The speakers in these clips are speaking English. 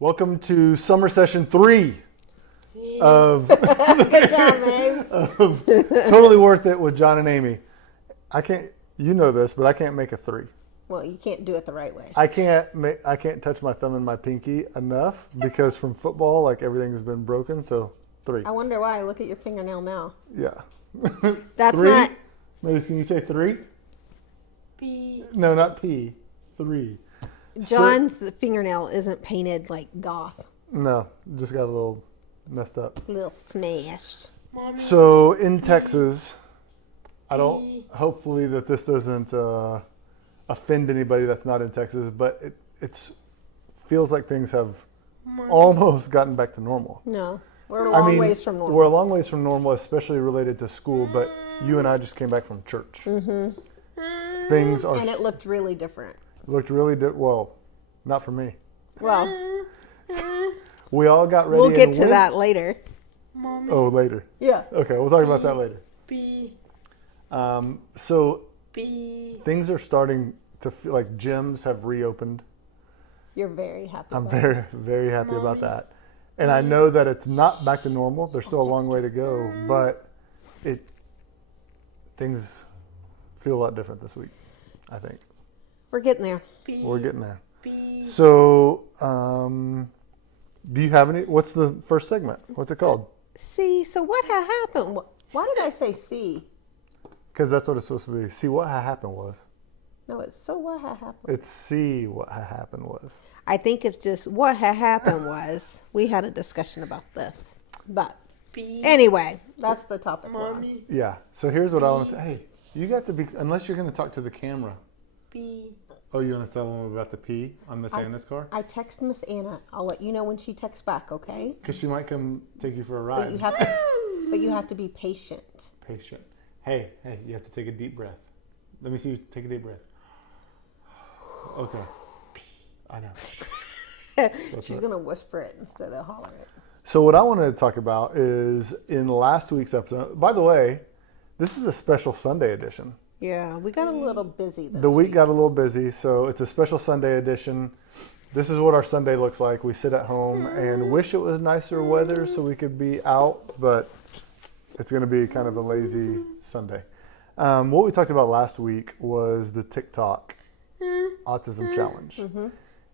Welcome to summer session 3 of Good job, Maeve. of Totally Worth It with John and Amy. I can't, you know this, but I can't make a 3. Well, you can't do it the right way. I can't touch my thumb and my pinky enough because from football, like everything's been broken. So 3. I wonder why. Look at your fingernail now. Yeah. That's 3? not. Maybe can you say 3? P. No, not P. 3. John's fingernail isn't painted like goth. No, just got a little messed up. A little smashed. Mommy. So in Texas, hopefully that this doesn't offend anybody that's not in Texas, but it feels like things have almost gotten back to normal. No, we're a long ways from normal. We're a long ways from normal, especially related to school, but you and I just came back from church. Mm-hmm. Things are... And it looked really different. Looked really... well, not for me. Well, We all got ready. we'll get to that later. Mommy. Oh, later. Yeah. Okay, we'll talk about that later. B. So B. things are starting to feel like gyms have reopened. You're very happy. I'm about very, very happy about Mommy. that. And I know that it's not back to normal. There's still a long way to go, but things feel a lot different this week, I think. We're getting there. B. We're getting there. B. So, do you have any? What's the first segment? What's it called? See, so what had happened? Why did I say see? Because that's what it's supposed to be. See what happened was. No, it's so what had happened. It's see what happened was. I think it's just what had happened was we had a discussion about this. But B. anyway, that's the topic. we're on. Mommy. Yeah. So here's what I want to. Hey, you got to be. Unless you're going to talk to the camera. B. Oh, you want to tell them about the P on Miss Anna's car? I text Miss Anna. I'll let you know when she texts back, okay? Because she might come take you for a But ride. you have to be patient. Patient. Hey, you have to take a deep breath. Let me see you take a deep breath. Okay. I know. She's gonna whisper it instead of holler it. So what I wanted to talk about is in last week's episode. By the way, this is a special Sunday edition. Yeah, we got a little busy this The week got a little busy, so it's a special Sunday edition. This is what our Sunday looks like. We sit at home and wish it was nicer weather so we could be out, but it's going to be kind of a lazy Sunday. What we talked about last week was the TikTok Autism Challenge. Mm-hmm.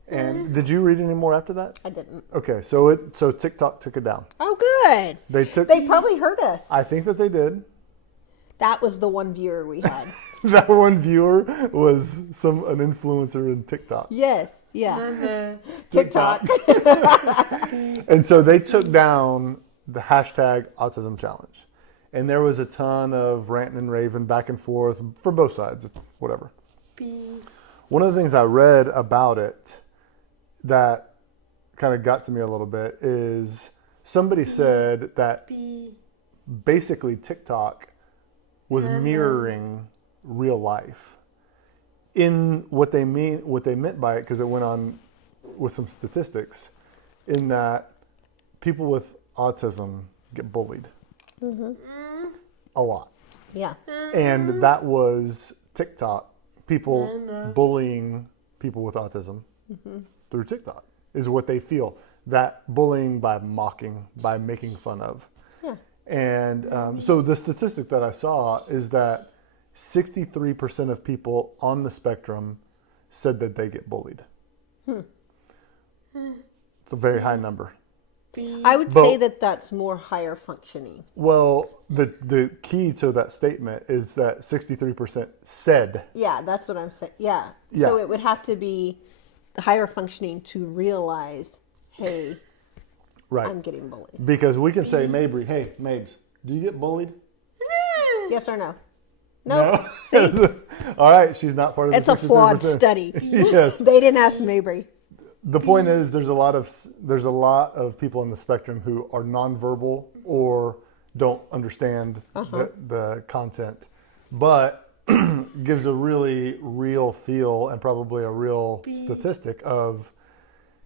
And did you read any more after that? I didn't. Okay, so TikTok took it down. Oh, good. They probably heard us. I think that they did. That was the one viewer we had. That one viewer was an influencer in TikTok. Yes, yeah. TikTok. And so they took down the hashtag Autism Challenge. And there was a ton of ranting and raving back and forth for both sides, whatever. B. One of the things I read about it that kind of got to me a little bit is somebody said that B. basically TikTok was mirroring real life. In what they meant by it, because it went on with some statistics, in that people with autism get bullied a lot. Yeah. And that was TikTok, people bullying people with autism through TikTok, is what they feel. That bullying by mocking, by making fun of. Yeah. And so the statistic that I saw is that 63% of people on the spectrum said that they get bullied. It's a very high number. B. I would say that that's more higher functioning. Well, the key to that statement is that 63% said. Yeah, that's what I'm saying. Yeah. Yeah. So it would have to be higher functioning to realize, hey, Right. I'm getting bullied. Because we can say, Mabry, hey, Mabes, do you get bullied? Yes or no? No. No? See? All right, she's not part of It's the a flawed 63%. study. Yes. They didn't ask Mabry. The point is there's a lot of people in the spectrum who are nonverbal or don't understand the content, but gives a really real feel and probably a real statistic of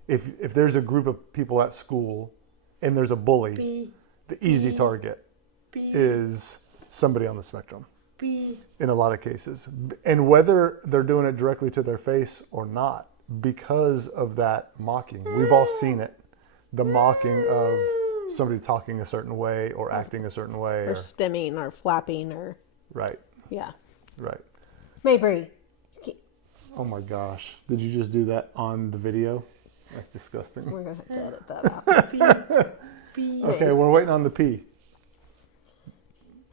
if there's a group of people at school and there's a bully, B. the easy target is somebody on the spectrum B. in a lot of cases. And whether they're doing it directly to their face or not, because of that mocking. We've all seen it. The mocking of somebody talking a certain way or acting a certain way. Or stimming or flapping or, Right, yeah. right. Mabry. Oh my gosh. Did you just do that on the video? That's disgusting. We're going to have to edit that out. B. Okay, we're waiting on the P.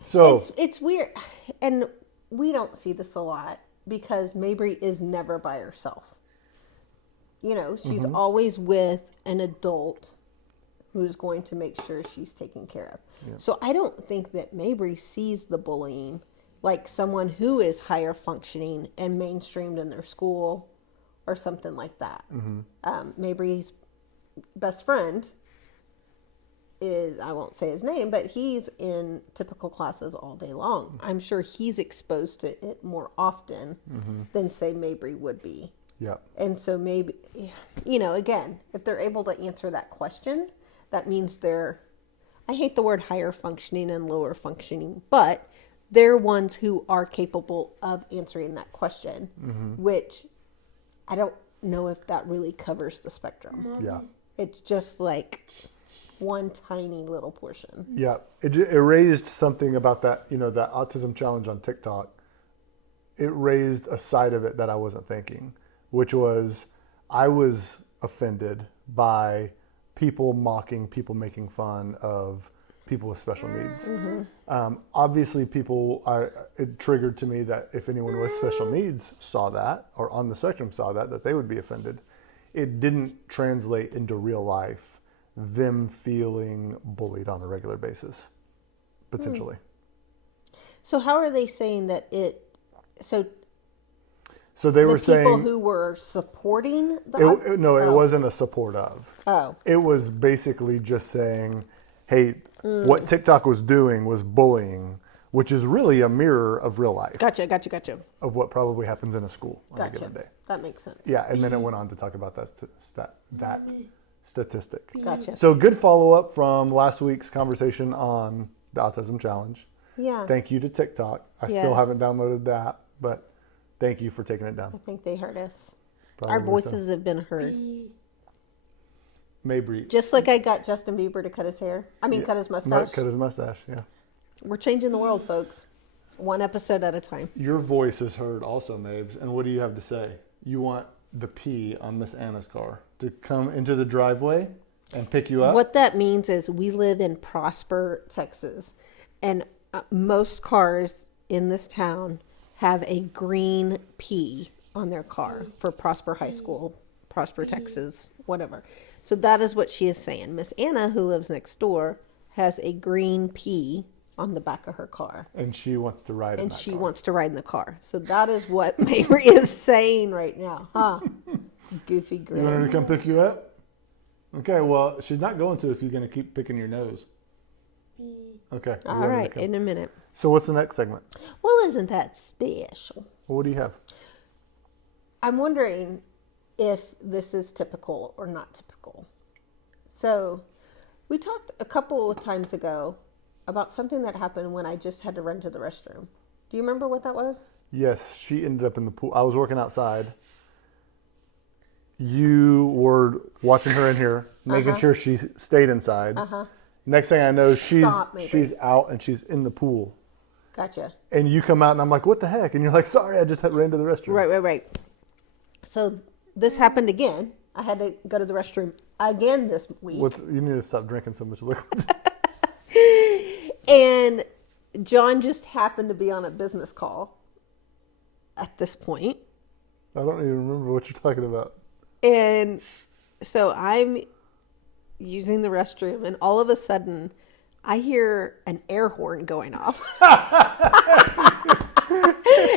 So, It's weird. And we don't see this a lot because Mabry is never by herself. You know, she's always with an adult who's going to make sure she's taken care of. Yeah. So I don't think that Mabry sees the bullying like someone who is higher functioning and mainstreamed in their school or something like that. Mabry's best friend is, I won't say his name, but he's in typical classes all day long. I'm sure he's exposed to it more often than, say, Mabry would be. yeah. And so maybe, you know, again, if they're able to answer that question, that means they're, I hate the word higher functioning and lower functioning, but they're ones who are capable of answering that question, which I don't know if that really covers the spectrum. Yeah. It's just like one tiny little portion. Yeah. It raised something about that, you know, that autism challenge on TikTok. It raised a side of it that I wasn't thinking, which was I was offended by people mocking, people making fun of people with special needs. Obviously, it triggered to me that if anyone with special needs saw that or on the spectrum saw that they would be offended. It didn't translate into real life, them feeling bullied on a regular basis, potentially. So how are they saying that So they were people saying who were supporting the it wasn't a support of. Oh. It was basically just saying, hey, what TikTok was doing was bullying, which is really a mirror of real life, Gotcha. of what probably happens in a school on a Gotcha. given day. That makes sense. Yeah, and then it went on to talk about that statistic. Gotcha. So good follow-up from last week's conversation on the Autism Challenge. Yeah. Thank you to TikTok. I still Yes. haven't downloaded that, but thank you for taking it I down. think they heard us. Probably Our voices have been heard. B. Maybe. Just like I got Justin Bieber to cut his hair. Cut his mustache. Cut his mustache, yeah. We're changing the world, folks. One episode at a time. Your voice is heard also, Mabes. And what do you have to say? You want the P on Miss Anna's car to come into the driveway and pick you up? What that means is we live in Prosper, Texas, and most cars in this town have a green P on their car for Prosper High School, Prosper, Texas, whatever. So that is what she is saying. Miss Anna, who lives next door, has a green P on the back of her car. And she wants to ride in And that she car. wants to ride in the car. So that is what Mabry is saying right now. Huh? Goofy You want her grin. to come pick you up? Okay, well, she's not going to if you're going to keep picking your nose. B. Okay. you All want her to right, come. in a minute. So what's the next segment? Well, isn't that special? What do you have? I'm wondering if this is typical or not typical. So, we talked a couple of times ago about something that happened when I just had to run to the restroom. Do you remember what that was? Yes, she ended up in the pool. I was working outside. You were watching her in here, making sure she stayed inside. Next thing I know, Stop, Mabry. she's out and she's in the pool. Gotcha. And you come out and I'm like, what the heck? And you're like, sorry, I just ran to the restroom. Right. So, this happened again. I had to go to the restroom again this week. You need to stop drinking so much liquid. And John just happened to be on a business call at this point. I don't even remember what you're talking about. And so I'm using the restroom, and all of a sudden, I hear an air horn going off.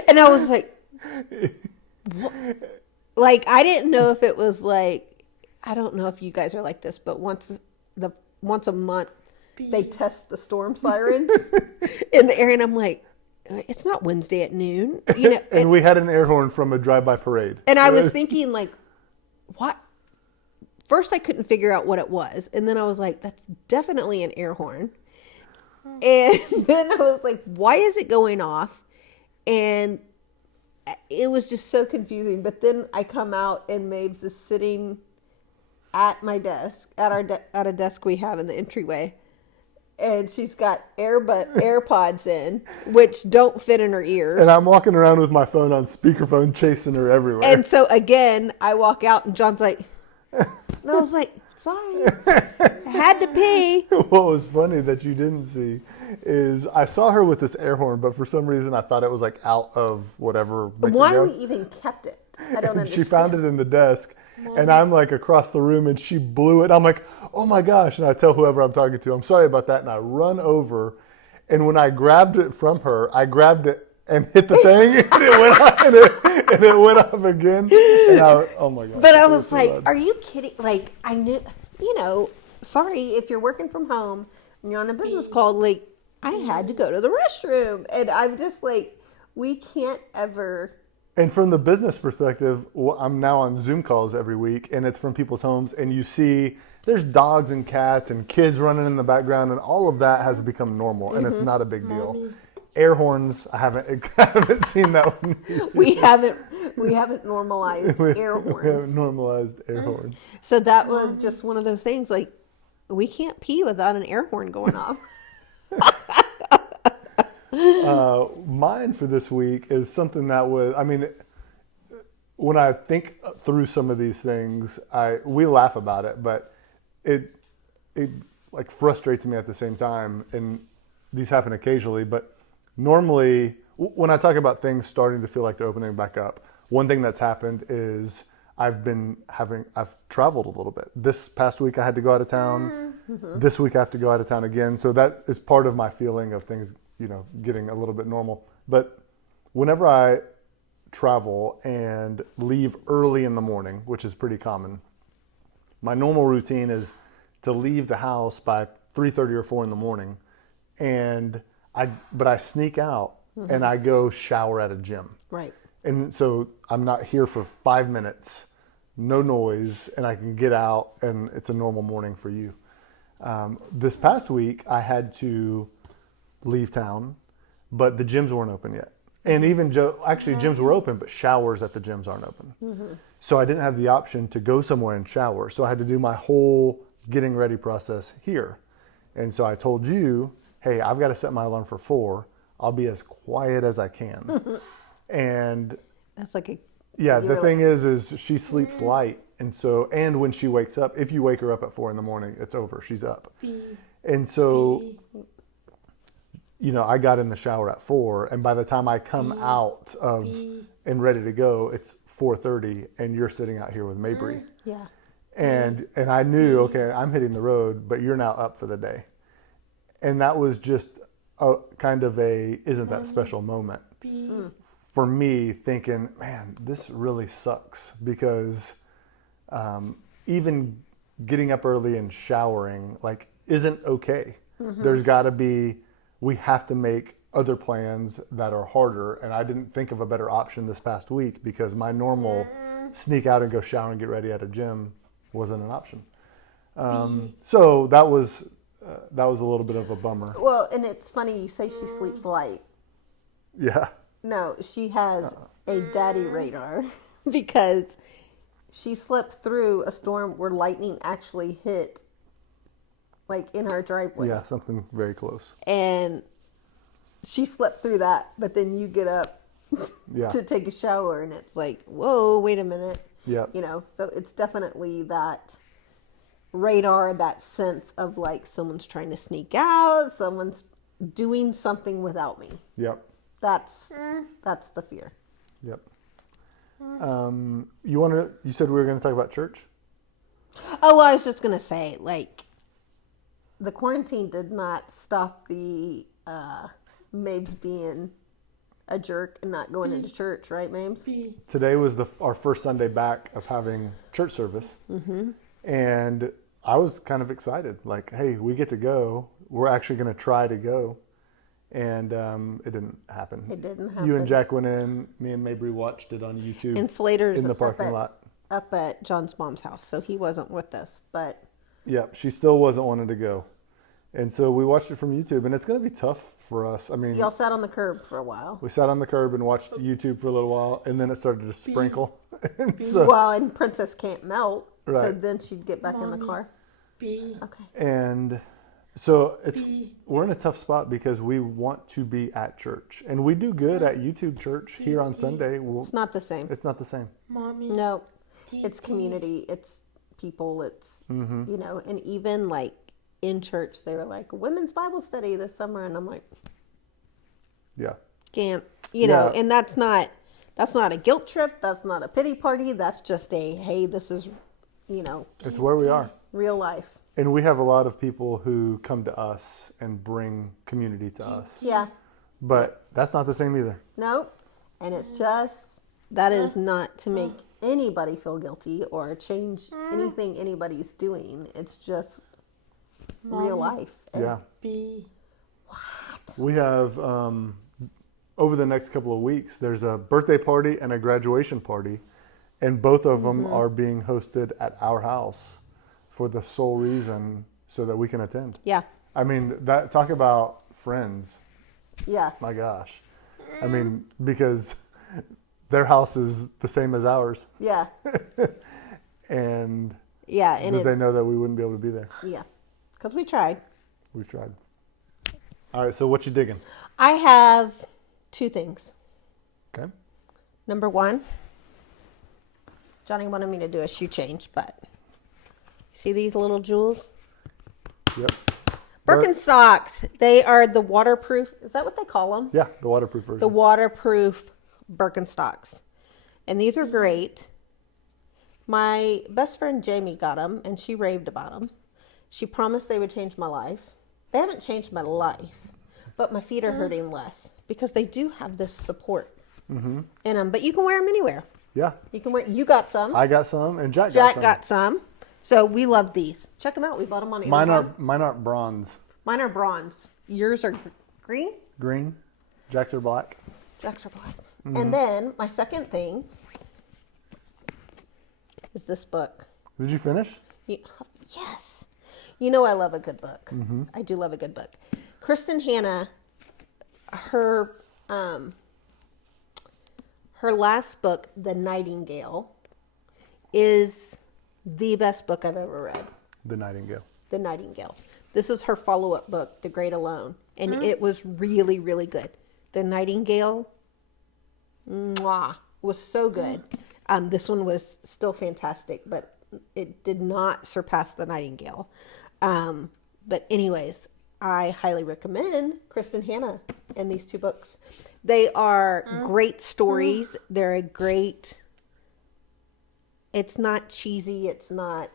And I was like, what? Like, I didn't know if it was like, I don't know if you guys are like this, but once a month, they test the storm sirens in the area, and I'm like, it's not Wednesday at noon, you know. And we had an air horn from a drive-by parade. And I was thinking, like, what? First, I couldn't figure out what it was. And then I was like, that's definitely an air horn. And then I was like, why is it going off? And it was just so confusing. But then I come out and Mabes is sitting at my desk, at a desk we have in the entryway. And she's got AirPods in, which don't fit in her ears. And I'm walking around with my phone on speakerphone, chasing her everywhere. And so again, I walk out and John's like, and I was like, sorry, I had to pee. What was funny that you didn't see is I saw her with this air horn, but for some reason I thought it was like out of whatever Mexico. Why we even kept it? I don't understand. She found it in the desk, and I'm like across the room, and she blew it. I'm like, oh my gosh. And I tell whoever I'm talking to, I'm sorry about that. And I run over, and when I grabbed it from her, I grabbed it and hit the thing, and it went off, and it went off again. And oh my gosh. But I was like, are you kidding? Like, I knew, sorry, if you're working from home and you're on a business call, like, I had to go to the restroom. And I'm just like, we can't ever. And from the business perspective, I'm now on Zoom calls every week, and it's from people's homes, and you see there's dogs and cats and kids running in the background, and all of that has become normal, and it's not a big deal. Air horns, I haven't seen that one. We haven't normalized air horns. We haven't normalized air horns. So that was just one of those things, like, we can't pee without an air horn going off. Mine for this week is something that was, when I think through some of these things, we laugh about it, but it like frustrates me at the same time. And these happen occasionally, but normally when I talk about things starting to feel like they're opening back up, one thing that's happened is I've traveled a little bit. This past week I had to go out of town. Mm-hmm. This week I have to go out of town again. So that is part of my feeling of things, getting a little bit normal. But whenever I travel and leave early in the morning, which is pretty common, my normal routine is to leave the house by 3:30 or 4 in the morning. But I sneak out and I go shower at a gym. Right. And so I'm not here for 5 minutes, no noise, and I can get out, and it's a normal morning for you. This past week, I had to leave town, but the gyms weren't open yet. And even gyms were open, but showers at the gyms aren't open. Mm-hmm. So I didn't have the option to go somewhere and shower. So I had to do my whole getting ready process here. And so I told you, hey, I've got to set my alarm for 4. I'll be as quiet as I can. And that's like the thing is she sleeps light. And when she wakes up, if you wake her up at 4 in the morning, it's over. She's up. And so, I got in the shower at 4, and by the time I come out and ready to go, it's 4:30, and you're sitting out here with Mabry. Yeah. And I knew, okay, I'm hitting the road, but you're now up for the day. And that was just a kind of isn't that special moment for me, thinking, man, this really sucks, because even getting up early and showering isn't okay. Mm-hmm. There's got to be, we have to make other plans that are harder, and I didn't think of a better option this past week because my normal sneak out and go shower and get ready at a gym wasn't an option. So that was a little bit of a bummer. Well, and it's funny you say she sleeps light. Yeah. No, she has a daddy radar because she slept through a storm where lightning actually hit in our driveway. Yeah, something very close. And she slept through that, but then you get up to take a shower and it's like, whoa, wait a minute. Yeah. So it's definitely that radar, that sense of someone's trying to sneak out, someone's doing something without me. Yep. That's the fear. Yep. You said we were going to talk about church? Oh, well, I was just going to say, the quarantine did not stop the Mabes being a jerk and not going into church, right, Mabes? Today was our first Sunday back of having church service. Mm-hmm. And I was kind of excited. Hey, we get to go. We're actually going to try to go. And it didn't happen. It didn't happen. You and Jack went in. Me and Mabry watched it on YouTube. And Slater's in the parking lot. Up at John's mom's house, so he wasn't with us. But yeah, she still wasn't wanting to go. And so we watched it from YouTube, and it's going to be tough for us. I mean, Y'all sat on the curb for a while. we sat on the curb and watched YouTube for a little while, and then it started to sprinkle. And so, Well, and Princess can't melt, so Right. then she'd get back in the car. B. Okay. and so B. we're in a tough spot because we want to be at church, and we do good at YouTube church here on Sunday. It's not the same. It's not the same. Mommy. No, it's community. It's people. It's, Mm-hmm. you know, and even like in church, they were like, women's Bible study this summer. And I'm like, Yeah. can't, you know, Yeah. and that's not a guilt trip. That's not a pity party. That's just a, hey, this is, you know, It's where we are. real life. And we have a lot of people who come to us and bring community to us. Yeah. But that's not the same either. No. And it's just, that is not to make anybody feel guilty or change anything anybody's doing. It's just real life. And Yeah. B. We have, over the next couple of weeks, there's a birthday party and a graduation party. And both of them are being hosted at our house for the sole reason so that we can attend. Yeah. I mean, that talk about friends. Yeah. My gosh. I mean, because their house is the same as ours. Yeah. And Yeah. And did they it's, know that we wouldn't be able to be there? yeah. Because we tried. We've tried. All right, so what you digging? I have two things. Okay. Number one, Johnny wanted me to do a shoe change, but see these little jewels? Yep. Birkenstocks. They are the waterproof. Is that what they call them? Yeah, the waterproof version. The waterproof Birkenstocks. And these are great. My best friend Jamie got them, and she raved about them. She promised they would change my life. They haven't changed my life, but my feet are hurting less because they do have this support in them. But you can wear them anywhere. Yeah. You can wear. You got some. I got some, and Jack Jack some. got some. So we love these. Check them out. We bought them on Amazon. Mine are bronze. Mine are bronze. Yours are green. Green. Jack's are black. Jack's are black. And then my second thing is this book. Did you finish? Yes. You know I love a good book. I do love a good book. Kristen Hanna, her last book, The Nightingale, is the best book I've ever read. The Nightingale. The Nightingale. This is her follow-up book, The Great Alone, and it was really, really good. The Nightingale, was so good. This one was still fantastic, but it did not surpass The Nightingale. But anyways, I highly recommend Kristen Hanna and these two books. They are great stories. They're a great, it's not cheesy. It's not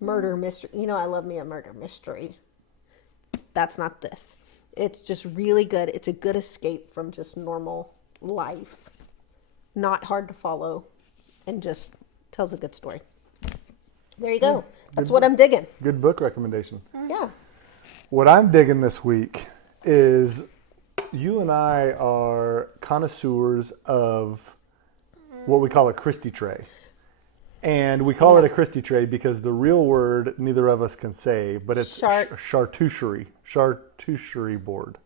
murder mystery. You know, I love me a murder mystery. That's not this. It's just really good. It's a good escape from just normal life. Not hard to follow and just tells a good story. There you go. That's what I'm digging. Good book recommendation. Yeah. What I'm digging this week is you and I are connoisseurs of what we call a Christy Tray. And we call it a Christy Tray because the real word neither of us can say, but it's charcuterie board.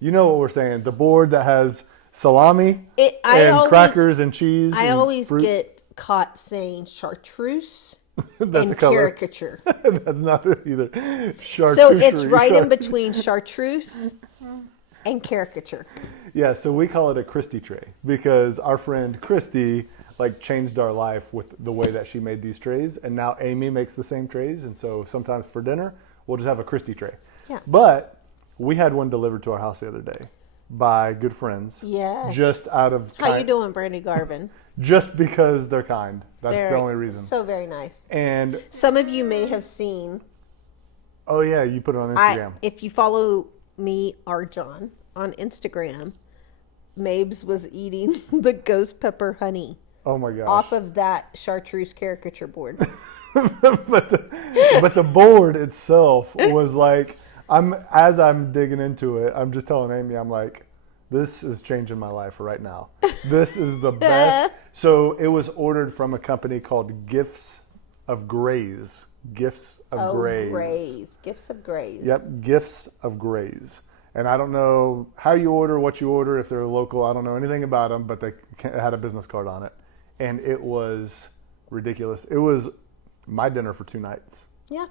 You know what we're saying. The board that has salami and crackers and cheese. I and always fruit. get caught saying chartreuse That's a and color. caricature. That's not it either. Charcuterie. So it's right in between chartreuse and caricature. Yeah, so we call it a Christy Tray because our friend Christy changed our life with the way that she made these trays, and now Amy makes the same trays, and so sometimes for dinner we'll just have a Christy Tray. Yeah. But we had one delivered to our house the other day by good friends. Yes. Just out of How you doing, Brandy Garvin? Just because they're kind. That's They're the only reason. So very nice. And Some of you may have seen. oh yeah, you put it on Instagram. If you follow me or John on Instagram, Mabes was eating the ghost pepper honey Oh my gosh. off of that chartreuse caricature board. but the board itself was as I'm digging into it, I'm just telling Amy, I'm like, this is changing my life right now. This is the best. So it was ordered from a company called Gifts of Grays. Gifts of Oh, Grays. Grays. Gifts of Grays. Yep, Gifts of Grays. And I don't know how you order, what you order, if they're local. I don't know anything about them, but they had a business card on it. And it was ridiculous. It was my dinner for 2 nights. Yeah.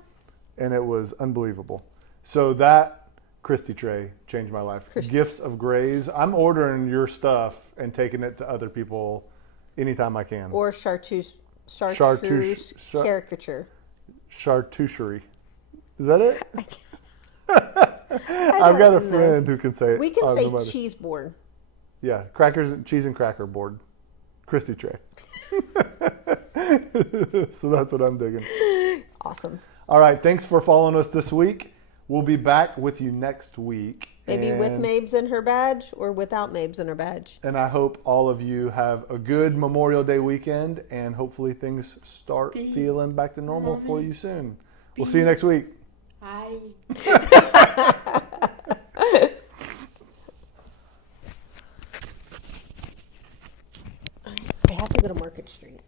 And it was unbelievable. So that Christy Tray changed my life. Christy. Gifts of Grays. I'm ordering your stuff and taking it to other people anytime I can. Or chartreuse Chartreuse- char- caricature. Charcuterie. Is that it? I've got a friend who can say it. We can on say the money. cheese board. Yeah, crackers, cheese and cracker board. Christy Tray. So that's what I'm digging. Awesome. All right, thanks for following us this week. We'll be back with you next week. Maybe with Mabes and her badge or without Mabes and her badge. And I hope all of you have a good Memorial Day weekend, and hopefully things start feeling back to normal for you soon. We'll see you next week. I. I have to go to Market Street.